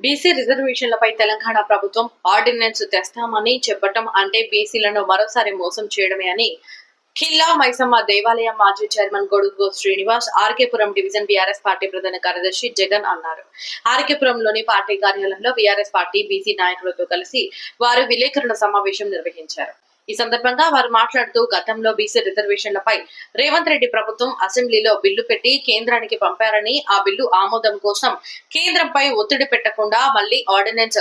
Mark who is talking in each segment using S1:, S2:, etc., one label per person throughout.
S1: BC రిజర్వేషన్లపై Telangana ప్రభుత్వం ordinance తెస్తామని చెప్పటం అంటే బీసీలను మరోసారి మోసం చేయడమే అని ఖిల్లా మైసమ్మ దేవాలయం మాజీ చైర్మన్ గొడుగు Srinivas RK Puram division BRS party ప్రధాన కార్యదర్శి జగన్ అన్నారు. ఆర్కేపురంలోని పార్టీ కార్యాలయంలో బీఆర్ఎస్ పార్టీ బీసీ నాయకులతో కలిసి వారు విలేకరుల సమావేశం నిర్వహించారు. ఈ సందర్భంగా వారు మాట్లాడుతూ గతంలో బీసీ రిజర్వేషన్లపై రేవంత్ రెడ్డి ప్రభుత్వం అసెంబ్లీలో బిల్లు పెట్టి కేంద్రానికి పంపారని ఆ బిల్లు ఆమోదం కోసం కేంద్రంపై ఒత్తిడి పెట్టకుండా మళ్ళీ ఆర్డినెన్స్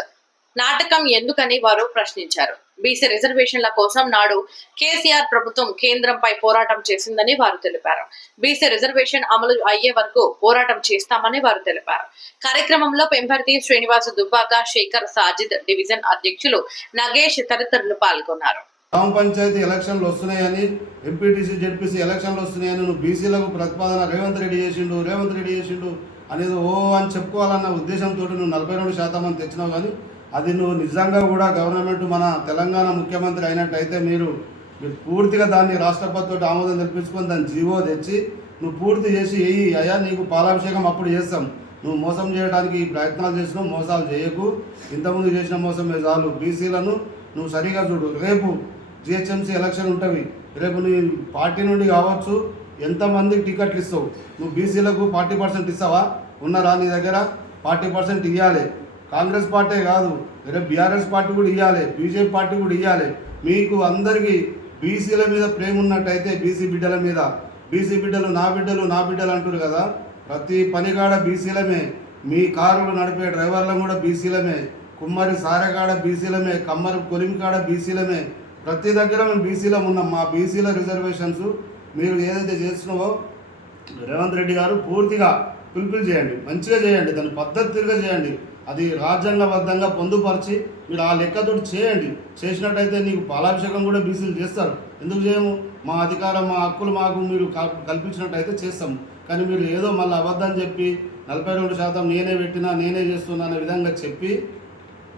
S1: నాటకం ఎందుకని వారు ప్రశ్నించారు. బీసీ రిజర్వేషన్ల కోసం నాడు కేసీఆర్ ప్రభుత్వం కేంద్రంపై పోరాటం చేసిందని వారు తెలిపారు. బీసీ రిజర్వేషన్ అమలు అయ్యే వరకు పోరాటం చేస్తామని వారు తెలిపారు. కార్యక్రమంలో పెంపర్తి శ్రీనివాస దుబ్బాక శేఖర్ సాజిద్ డివిజన్ అధ్యక్షులు నగేష్ తదితరులు పాల్గొన్నారు.
S2: గ్రామ పంచాయతీ ఎలక్షన్లు వస్తున్నాయని ఎంపీటీసీ జెడ్పీసీ ఎలక్షన్లు వస్తున్నాయని నువ్వు బీసీలకు ప్రతిపాదన రేవంత్ రెడ్డి చేసిండు రేవంత్ రెడ్డి చేసిండు అనేది ఓ అని చెప్పుకోవాలన్న ఉద్దేశంతో నువ్వు నలభై రెండు శాతం అని తెచ్చినావు కానీ అది నువ్వు నిజంగా కూడా గవర్నమెంట్ మన తెలంగాణ ముఖ్యమంత్రి అయినట్టయితే మీరు మీరు పూర్తిగా దాన్ని రాష్ట్రపతితో ఆమోదం తెప్పించుకొని దాన్ని జీవో తెచ్చి నువ్వు పూర్తి చేసి వేయి అయ్యా నీకు పాలాభిషేకం అప్పుడు చేస్తాం. నువ్వు మోసం చేయడానికి ఈ ప్రయత్నాలు చేసినావు మోసాలు చేయకు. ఇంతకుముందు చేసిన మోసమే చాలు. బీసీలను నువ్వు సరిగా చూడు. రేపు జిహెచ్ఎంసీ ఎలక్షన్ ఉంటుంది రేపు నీ పార్టీ నుండి కావచ్చు ఎంతమందికి టికెట్లు ఇస్తావు? నువ్వు బీసీలకు ఫార్టీ పర్సెంట్ ఇస్తావా? ఉన్నారా నీ దగ్గర? ఫార్టీ పర్సెంట్ ఇవ్వాలి కాంగ్రెస్ పార్టీ కాదు. రేపు బీఆర్ఎస్ పార్టీ కూడా ఇవ్వాలి బీజేపీ పార్టీ కూడా ఇవ్వాలి మీకు అందరికీ బీసీల మీద ప్రేమ ఉన్నట్టయితే బీసీ బిడ్డల మీద. బీసీ బిడ్డలు నా బిడ్డలు నా బిడ్డలు అంటారు కదా. ప్రతి పనికాడ బీసీలమే. మీ కారులు నడిపే డ్రైవర్లను కూడా బీసీలమే. కుమ్మరి సారెకాడ బీసీలమే. కమ్మరి కొలిమికాడ బీసీలమే. ప్రతి దగ్గర మేము బీసీలో ఉన్నాం. మా బీసీల రిజర్వేషన్స్ మీరు ఏదైతే చేస్తున్నావో రేవంత్ రెడ్డి గారు పూర్తిగా ఫుల్ఫిల్ చేయండి. మంచిగా చేయండి. దాన్ని పద్ధతిగా చేయండి. అది రాజ్యాంగబద్ధంగా పొందుపరిచి మీరు ఆ లెక్కతో చేయండి. చేసినట్టయితే నీకు పాలాభిషేకం కూడా బీసీలు చేస్తారు. ఎందుకు చేయము? మా అధికారం మా హక్కులు మాకు మీరు కల్- కల్పించినట్టయితే చేస్తాము. కానీ మీరు ఏదో మళ్ళీ అబద్ధం చెప్పి నలభై రెండు శాతం నేనే పెట్టినా నేనే చేస్తున్నా అనే విధంగా చెప్పి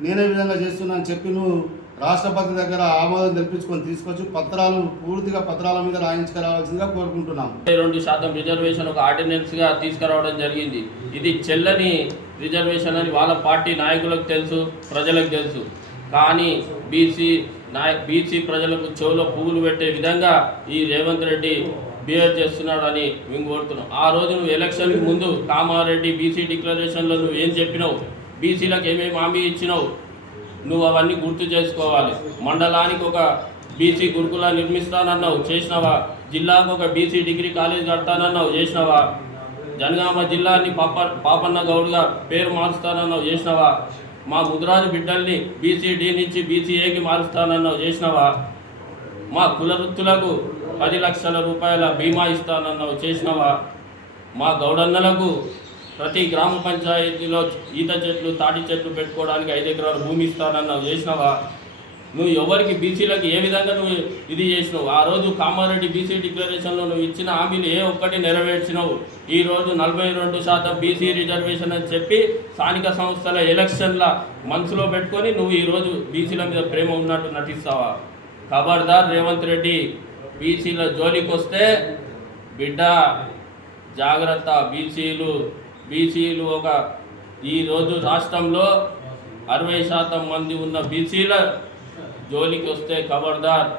S2: నేనే విధంగా చేస్తున్నా అని చెప్పి నువ్వు రాష్ట్రపతి దగ్గర ఆమోదం తెప్పించుకొని తీసుకొచ్చి పత్రాలు పూర్తిగా పత్రాల మీద రాయించుకురావాల్సిందిగా కోరుకుంటున్నాం
S3: రెండు శాతం రిజర్వేషన్ ఒక ఆర్డినెన్స్గా తీసుకురావడం జరిగింది. ఇది చెల్లని రిజర్వేషన్ అని వాళ్ళ పార్టీ నాయకులకు తెలుసు ప్రజలకు తెలుసు. కానీ బీసీ నాయ బీసీ ప్రజలకు చెవులో పువ్వులు పెట్టే విధంగా ఈ రేవంత్ రెడ్డి బిహేవ్ చేస్తున్నాడని మేము కోరుతున్నాం. ఆ రోజు నువ్వు ఎలక్షన్కి ముందు కామారెడ్డి బీసీ డిక్లరేషన్లో నువ్వు ఏం చెప్పినావు? బీసీలకు ఏమేమి హామీ ఇచ్చినావు? నువ్వు అవన్నీ గుర్తు చేసుకోవాలి. మండలానికి ఒక బీసీ గురుకుల నిర్మిస్తానన్నావు చేసినావా? జిల్లాకు ఒక బీసీ డిగ్రీ కాలేజ్ కడతానన్నావు చేసినావా? జనగామ జిల్లాని పాప పాపన్న గౌడ్గా పేరు మారుస్తానన్నావు చేసినావా? మా ముద్రాజు బిడ్డల్ని బీసీడీ నుంచి బీసీఏకి మారుస్తానన్నావు చేసినావా? మా కులవృత్తులకు పది లక్షల రూపాయల బీమా ఇస్తానన్నావు చేసినావా? మా గౌడన్నలకు ప్రతి గ్రామ పంచాయతీలో ఈత చెట్లు తాటి చెట్లు పెట్టుకోవడానికి ఐదు ఎకరాల భూమి ఇస్తానన్నావు చేసినావా? నువ్వు ఎవరికి బీసీలకు ఏ విధంగా నువ్వు ఇది చేసినావు? ఆ రోజు కామారెడ్డి బీసీ డిక్లరేషన్లో నువ్వు ఇచ్చిన హామీలు ఏ ఒక్కటి నెరవేర్చినావు? ఈరోజు నలభై రెండు శాతం బీసీ రిజర్వేషన్ అని చెప్పి స్థానిక సంస్థల ఎలక్షన్ల మనసులో పెట్టుకొని నువ్వు ఈరోజు బీసీల మీద ప్రేమ ఉన్నట్టు నటిస్తావా? ఖబర్దార్ రేవంత్ రెడ్డి బీసీల జోలికి వస్తే బిడ్డ జాగ్రత్త బీసీలు బీసీలు ఒక ఈరోజు రాష్ట్రంలో అరవై శాతం మంది ఉన్న బీసీల జోలికి వస్తే ఖబర్దార్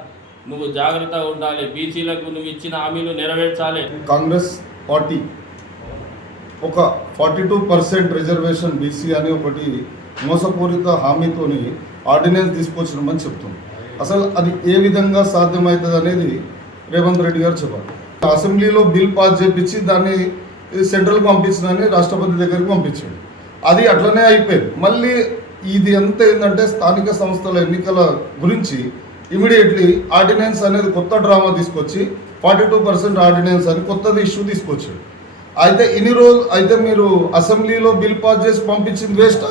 S3: నువ్వు జాగ్రత్తగా ఉండాలి. బీసీలకు నువ్వు ఇచ్చిన హామీలు నెరవేర్చాలి.
S4: కాంగ్రెస్ పార్టీ ఒక forty two percent reservation BC అని ఒకటి మోసపూరిత హామీతోని ఆర్డినెన్స్ తీసుకొచ్చినామని చెప్తుంది అసలు అది ఏ విధంగా సాధ్యమవుతుంది అనేది రేవంత్ రెడ్డి గారు చెప్పారు. అసెంబ్లీలో బిల్ పాస్ చేపించి దాన్ని సెంట్రల్ పంపించిందని రాష్ట్రపతి దగ్గరికి పంపించాడు. అది అట్లనే అయిపోయింది. మళ్ళీ ఇది ఎంత ఏంటంటే స్థానిక సంస్థల ఎన్నికల గురించి ఇమీడియట్లీ ఆర్డినెన్స్ అనేది కొత్త డ్రామా తీసుకొచ్చి ఫార్టీ టూ పర్సెంట్ ఆర్డినెన్స్ అని కొత్తది ఇష్యూ తీసుకొచ్చాడు. అయితే ఇన్ని రోజులు అయితే మీరు అసెంబ్లీలో బిల్ పాస్ చేసి పంపించింది వేస్టా?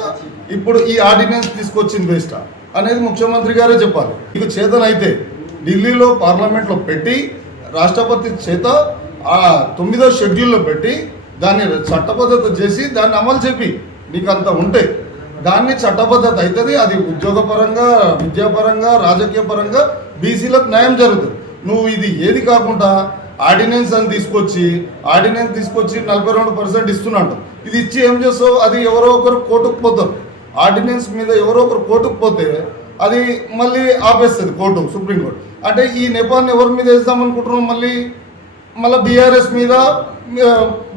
S4: ఇప్పుడు ఈ ఆర్డినెన్స్ తీసుకొచ్చింది వేస్టా? అనేది ముఖ్యమంత్రి గారే చెప్పాలి. మీకు చేతనైతే ఢిల్లీలో పార్లమెంట్లో పెట్టి రాష్ట్రపతి చేత ఆ తొమ్మిదో షెడ్యూల్లో పెట్టి దాన్ని చట్టబద్ధత చేసి దాన్ని అమలు చెప్పి నీకు అంత ఉంటే దాన్ని చట్టబద్ధత అవుతుంది అది ఉద్యోగపరంగా విద్యాపరంగా రాజకీయ పరంగా బీసీలకు న్యాయం జరుగుతుంది. నువ్వు ఇది ఏది కాకుండా ఆర్డినెన్స్ అని తీసుకొచ్చి ఆర్డినెన్స్ తీసుకొచ్చి నలభై రెండు పర్సెంట్ ఇస్తున్నాడు. ఇది ఇచ్చి ఏం చేస్తావు? అది ఎవరో ఒకరు కోర్టుకు పోతారు. ఆర్డినెన్స్ మీద ఎవరో ఒకరు కోర్టుకు పోతే అది మళ్ళీ ఆపేస్తుంది కోర్టు సుప్రీంకోర్టు అంటే ఈ నెపాన్ని ఎవరి మీద వేద్దాం అనుకుంటున్నాం మళ్ళీ? మళ్ళీ బీఆర్ఎస్ మీద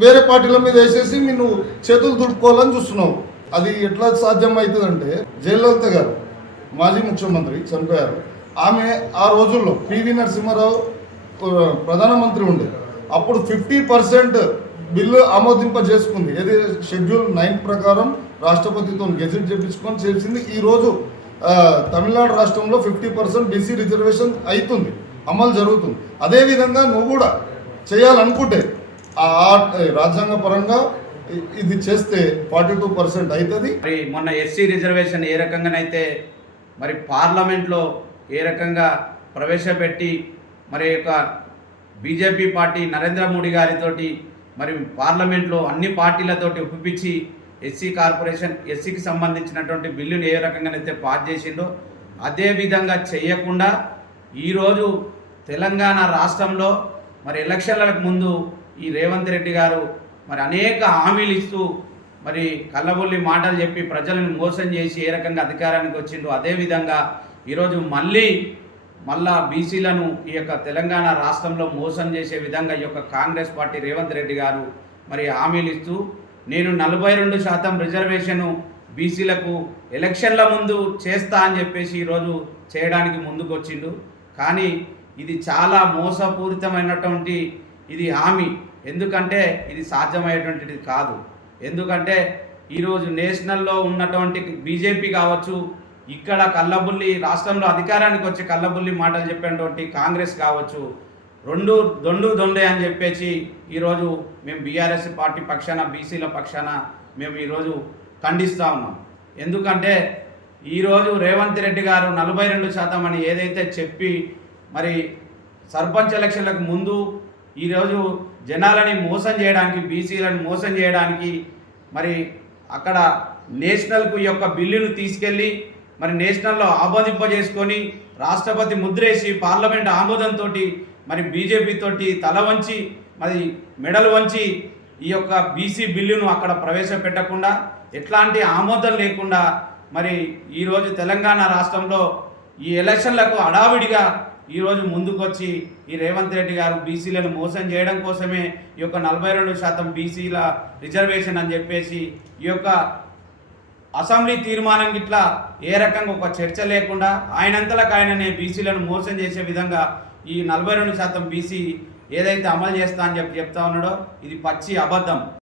S4: వేరే పార్టీల మీద వేసేసి నేను చేతులు దుడుకోవాలని చూస్తున్నావు. అది ఎట్లా సాధ్యం అవుతుందంటే జయలలిత గారు మాజీ ముఖ్యమంత్రి చనిపోయారు. ఆమె ఆ రోజుల్లో పివి నరసింహారావు ప్రధానమంత్రి ఉండే. అప్పుడు ఫిఫ్టీ పర్సెంట్ బిల్లు ఆమోదింప చేసుకుంది ఏది? షెడ్యూల్ నైన్ ప్రకారం రాష్ట్రపతితో గెజెట్ చేపించుకొని చేసింది. ఈరోజు తమిళనాడు రాష్ట్రంలో ఫిఫ్టీ పర్సెంట్ బీసీ రిజర్వేషన్ అవుతుంది. అమలు జరుగుతుంది. అదేవిధంగా నువ్వు కూడా చేయాలనుకుంటే ఆ రాజ్యాంగ పరంగా ఇది చేస్తే ఫార్టీ టూ పర్సెంట్ అవుతుంది
S5: మరి మొన్న ఎస్సీ రిజర్వేషన్ ఏ రకంగానైతే మరి పార్లమెంట్లో ఏ రకంగా ప్రవేశపెట్టి మరి యొక్క బీజేపీ పార్టీ నరేంద్ర మోడీ గారితోటి మరి పార్లమెంట్లో అన్ని పార్టీలతోటి ఒప్పించి ఎస్సీ కార్పొరేషన్ ఎస్సీకి సంబంధించినటువంటి బిల్లును ఏ రకంగానైతే పాస్ చేసిందో అదేవిధంగా చేయకుండా ఈరోజు తెలంగాణ రాష్ట్రంలో మరి ఎలక్షన్లకు ముందు ఈ రేవంత్ రెడ్డి గారు మరి అనేక హామీలు ఇస్తూ మరి కళ్ళబొల్లి మాటలు చెప్పి ప్రజలను మోసం చేసి ఏ రకంగా అధికారానికి వచ్చిందో అదేవిధంగా ఈరోజు మళ్ళీ మళ్ళా బీసీలను ఈ యొక్క తెలంగాణ రాష్ట్రంలో మోసం చేసే విధంగా ఈ యొక్క కాంగ్రెస్ పార్టీ రేవంత్ రెడ్డి గారు మరి హామీలు ఇస్తూ నేను నలభై రెండు శాతం రిజర్వేషను బీసీలకు ఎలక్షన్ల ముందు చేస్తా అని చెప్పేసి ఈరోజు చేయడానికి ముందుకు వచ్చిండు కానీ ఇది చాలా మోసపూరితమైనటువంటి ఇది హామీ. ఎందుకంటే ఇది సాధ్యమయ్యేటువంటిది కాదు. ఎందుకంటే ఈరోజు నేషనల్లో ఉన్నటువంటి బీజేపీ కావచ్చు ఇక్కడ కల్లబుల్లి రాష్ట్రంలో అధికారానికి వచ్చి కల్లబుల్లి మాటలు చెప్పినటువంటి కాంగ్రెస్ కావచ్చు రెండు దొండు దొండే అని చెప్పేసి ఈరోజు మేము బీఆర్ఎస్ పార్టీ పక్షాన బీసీల పక్షాన మేము ఈరోజు ఖండిస్తూ ఉన్నాం. ఎందుకంటే ఈరోజు రేవంత్ రెడ్డి గారు నలభై రెండు శాతం అని ఏదైతే చెప్పి మరి సర్పంచ్ ఎలక్షన్లకు ముందు ఈరోజు జనాలని మోసం చేయడానికి బీసీలను మోసం చేయడానికి మరి అక్కడ నేషనల్కు ఈ యొక్క బిల్లును తీసుకెళ్ళి మరి నేషనల్లో ఆమోదింపజేసుకొని రాష్ట్రపతి ముద్రేసి పార్లమెంట్ ఆమోదంతో మరి బీజేపీతోటి తల వంచి మరి మెడలు వంచి ఈ యొక్క బీసీ బిల్లును అక్కడ ప్రవేశపెట్టకుండా ఎట్లాంటి ఆమోదం లేకుండా మరి ఈరోజు తెలంగాణ రాష్ట్రంలో ఈ ఎలక్షన్లకు హడావిడిగా ఈరోజు ముందుకొచ్చి ఈ రేవంత్ రెడ్డి గారు బీసీలను మోసం చేయడం కోసమే ఈ యొక్క నలభై రెండు శాతం బీసీల రిజర్వేషన్ అని చెప్పేసి ఈ యొక్క అసెంబ్లీ తీర్మానం గిట్ల ఏ రకంగా ఒక చర్చ లేకుండా ఆయనంతలకు ఆయననే బీసీలను మోసం చేసే విధంగా ఈ నలభై రెండు శాతం బీసీ ఏదైతే అమలు చేస్తా అని చెప్పి చెప్తా ఉన్నాడో ఇది పచ్చి అబద్ధం.